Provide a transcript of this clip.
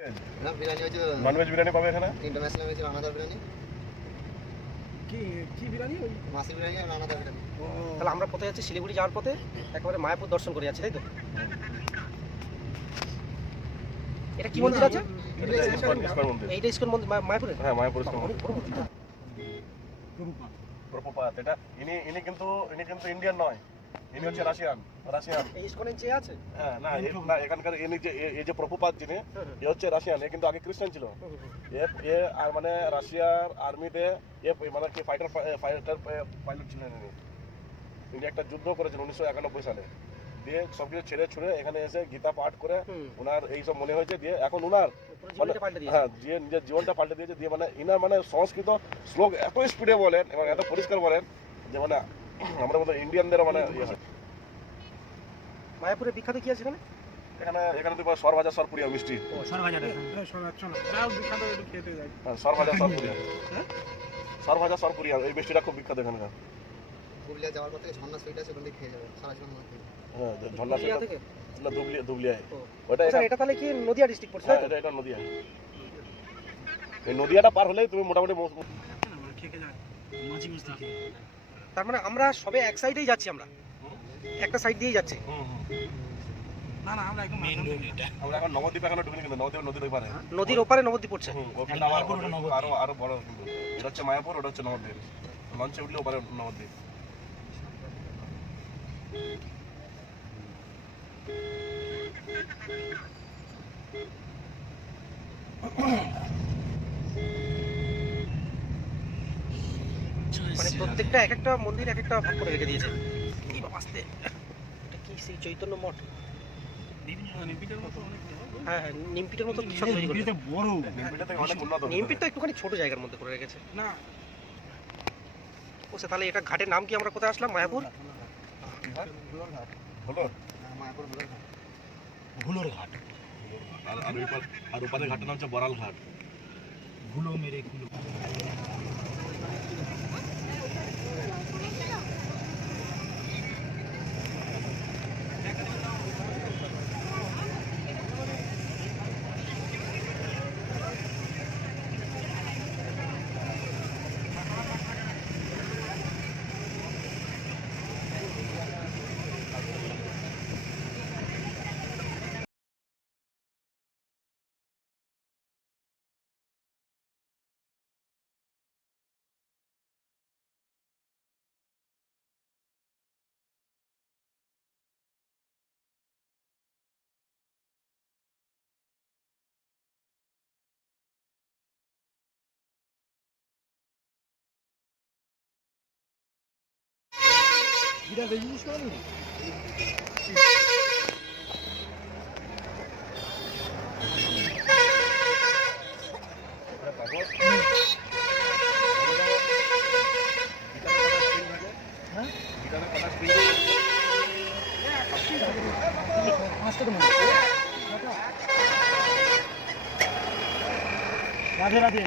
না বিরিয়ানি হচ্ছে ননভেজ বিরিয়ানি পাবে এখানে। ইন্টারন্যাশনাল হচ্ছে রানাদার বিরিয়ানি। কি বিরিয়ানি? ওই মাসি বিরিয়ানি আর রানাদার বিরিয়ানি। তাহলে আমরা পথে যাচ্ছি, শিলিগুড়ি যাওয়ার পথে একেবারে মায়াপুর দর্শন করে যাচ্ছি, তাই তো? এটা কি মন্দির আছে? ইস্কন মন্দির। এইটা ইস্কন মন্দির মায়াপুরে? হ্যাঁ, মায়াপুর ইস্কন অনেক মন্দির। বড় মন্দির। প্রভুপাদ এটা ইনি কিন্তু ইন্ডিয়ান নয়, ইনি হচ্ছে রাশিয়ান। এই ইস্কনের যে আছে? হ্যাঁ, না এখানকার ইনি যে এই যে প্রভুপাদ যিনি, এ হচ্ছে রাশিয়ান। এ কিন্তু আগে খ্রিস্টান ছিল। এ আর মানে রাশিয়ার আর্মিতে এ মানে কি ফাইটার পাইলট ছিলেন ইনি একটা যুদ্ধ করেছেন 1991 সালে। দিয়ে সবকিছু ছেড়ে ছুড়ে এখানে এসে গীতা পাঠ করে ওনার এইসব মনে হয়েছে। দিয়ে এখন ওনার হ্যাঁ দিয়ে নিজের জীবনটা পাল্টে দিয়েছে। দিয়ে মানে ইনার মানে সংস্কৃত শ্লোক এত স্পিডে বলেন এবং এত পরিষ্কার বলেন যে মানে আমরা মতো ইন্ডিয়ানদের মানে ইয়ে হয়। মায়াপুরে বিখ্যাত কি আছে এখানে? এখানে তো সর ভাজা সর পুরিয়া মিষ্টি। সর ভাজা সর ভাজা সর পুরিয়া, সর ভাজা সর পুরিয়া এই মিষ্টিটা খুব বিখ্যাত এখানকার। পুরুলিয়া যাওয়ার পর থেকে ঝর্ণা সুইট আছে, ওখান থেকে খেয়ে যাবে সারা জীবন মনে থাকে। হ্যাঁ, ঝর্ণা থেকে না দুবলিয়ায়। ওটা এটা তাহলে কি নদিয়া ডিস্ট্রিক্ট পড়ছে? হ্যাঁ, এটা নদিয়া। এই নদিয়াটা পার হলেই তুমি মোটামুটি তার মানে আমরা সবে এক সাইডেই যাচ্ছি, আমরা একটা সাইড দিয়েই যাচ্ছি। না আমরা একদম মেইন রোড এটা। আমরা এখন নবদ্বীপ এখনো ঢুকিনি, কিন্তু নদীর ওপারে। নদীর ওপারে নবদ্বীপ পড়ছে। ওখানে আরো বড়। এটা হচ্ছে মায়াপুর, ওটা হচ্ছে নবদ্বীপ। লঞ্চে উঠলে ওপারে নবদ্বীপ। মানে প্রত্যেকটা এক একটা মন্দির এক একটা ভাগ করে রেখে দিয়েছে। কি বাবা আস্তে, এটা কি সেই চৈতন্য মঠ? হ্যাঁ, নিমপিটের মতো সব তৈরি করেছে। বড় নিমপিট তো একটুখানি ছোট জায়গার মধ্যে করে রেখেছে না। ওসে তাহলে এটা ঘাটের নাম কি? আমরা কোথায় আসলাম? মায়াপুর ভুলোর ঘাট। আর ওপারের ঘাটের নাম হচ্ছে বড়াল ঘাট। ভুলো মেরে ভুলো। এটা বেজিস করেন রাধে রাধে।